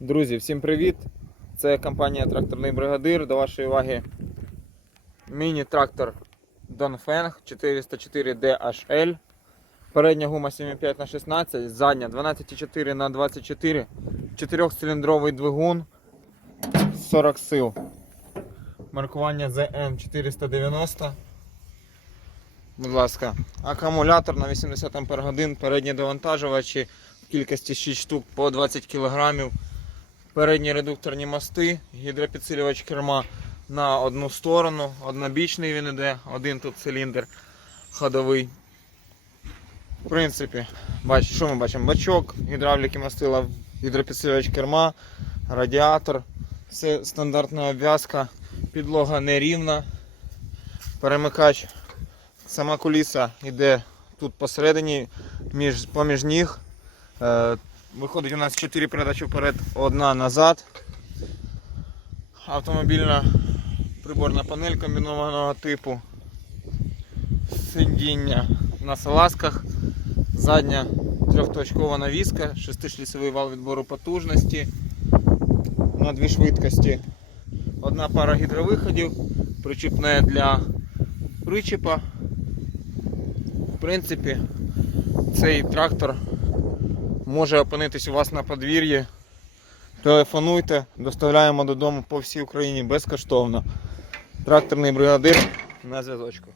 Друзі, всім привіт! Це компанія Тракторний бригадир. До вашої уваги міні-трактор Dongfeng 404 DHL. Передня гума 7,5 на 16, задня 12,4 на 24, 4-циліндровий двигун 40 сил. Маркування ZM490. Будь ласка, акумулятор на 80 Ах, передні довантажувачі в кількості 6 штук по 20 кг. Передні редукторні мости, гідропідсилювач керма на одну сторону, однобічний він іде, один тут циліндр ходовий. В принципі, бач, що ми бачимо? Бачок, гідравліки мастила, гідропідсилювач керма, радіатор, все стандартна обв'язка, підлога нерівна, перемикач, сама куліса йде тут посередині, між, поміж ніг. Виходить у нас 4 передачі вперед, одна назад. Автомобільна приборна панель комбінованого типу. Сидіння на салазках. Задня трьохточкова навіска, шестишлісовий вал відбору потужності на дві швидкості. Одна пара гідровиходів, причіпне для причіпа. В принципі, цей трактор може опинитись у вас на подвір'ї. Телефонуйте, доставляємо додому по всій Україні безкоштовно. Тракторний бригадир на зв'язочку.